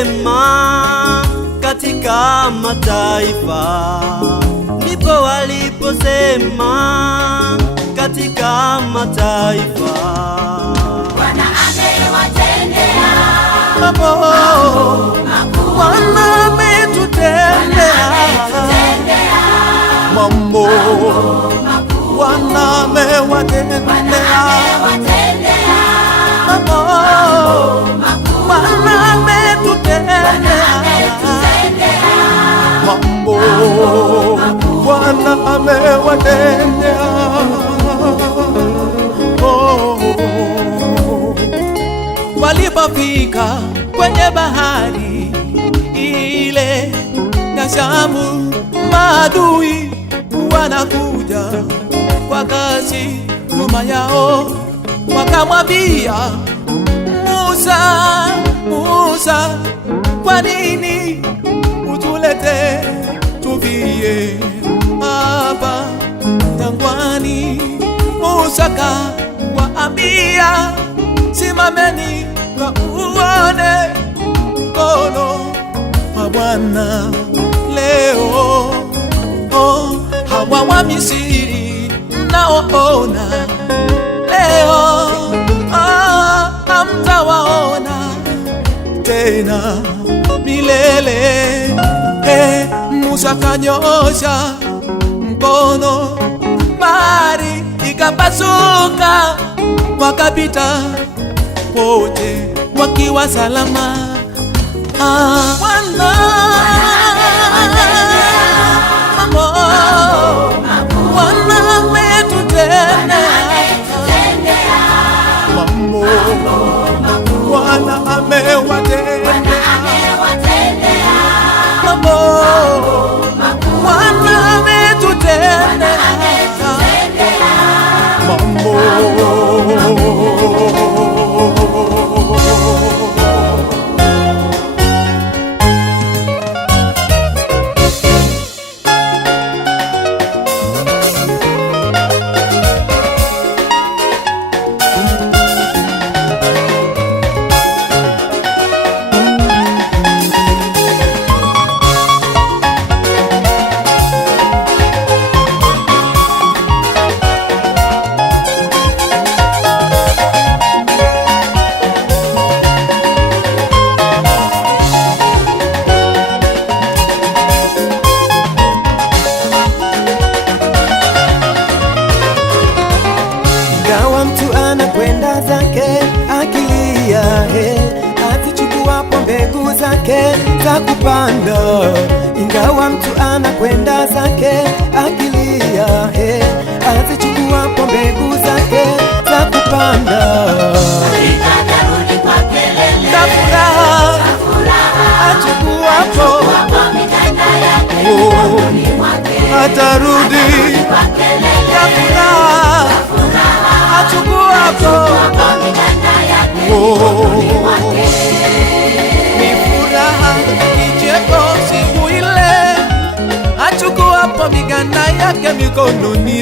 waliposema katika mataifa, ndipo waliposema katika mataifa, Bwana amewatendea mambo makuu, Bwana ametutendea mambo, Bwana amewatendea mambo, Bwana ametutendea mambo, Bwana amewatendea. Walipofika kwenye bahari ile ya Shamu, maadui wanakuja kwa kasi nyuma yao, wakamwambia Musa, Musa, kwa nini utulete tufie hapa jangwani? Musa kawaambia, simameni uone mkono wa Bwana leo. Hawa wa Misri mnaoona leo, hamtawaona tena milele. Musa kanyosha mkono, bahari ikapasuka, wakapita wote wakiwa salama. Bwana Bwana ametutendea mambo, Bwana amewatendea mambo, Bwana ametutendea mambo. Anakwenda zake akilia, azichukuapo mbegu zake za kupanda. Ingawa mtu anakwenda zake akilia, azichukuapo mbegu zake za kupanda, atarudi kwa kelele za furaha, achukuapo mitanda yake mikononi mwake, atarudi kwa kelele za furaha, achukuapo mitanda yake mikononi mwake. ni furaha, kicheko siku ile, achukuapo miganda yake mikononi,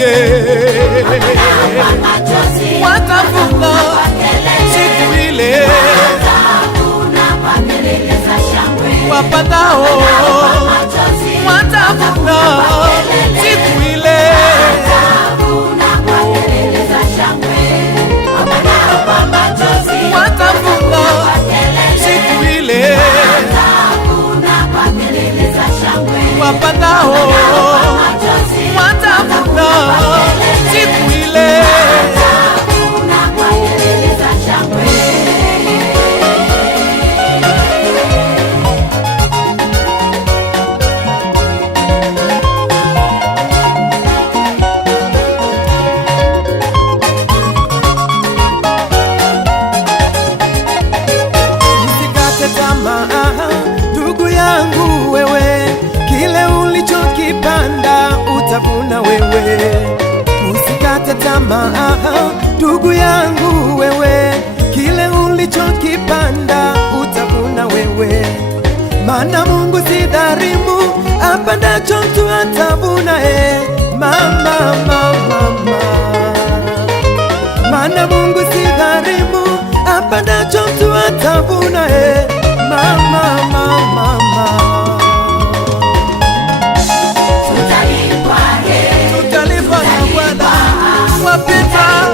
watavuna siku ile, wapandao watavuna siku ile, watavuna siku ile, wapandao watavuna siku ile. Ndugu yangu wewe, kile ulichokipanda utavuna wewe. Usikate tamaa ndugu yangu wewe, kile ulichokipanda utavuna wewe. Maana Mungu si dhalimu, apandacho mtu atavuna. Mama, mama, maana Mungu si dhalimu, apandacho mtu atavuna. Mama mama. Tutalipa tutalipa na Bwana wapita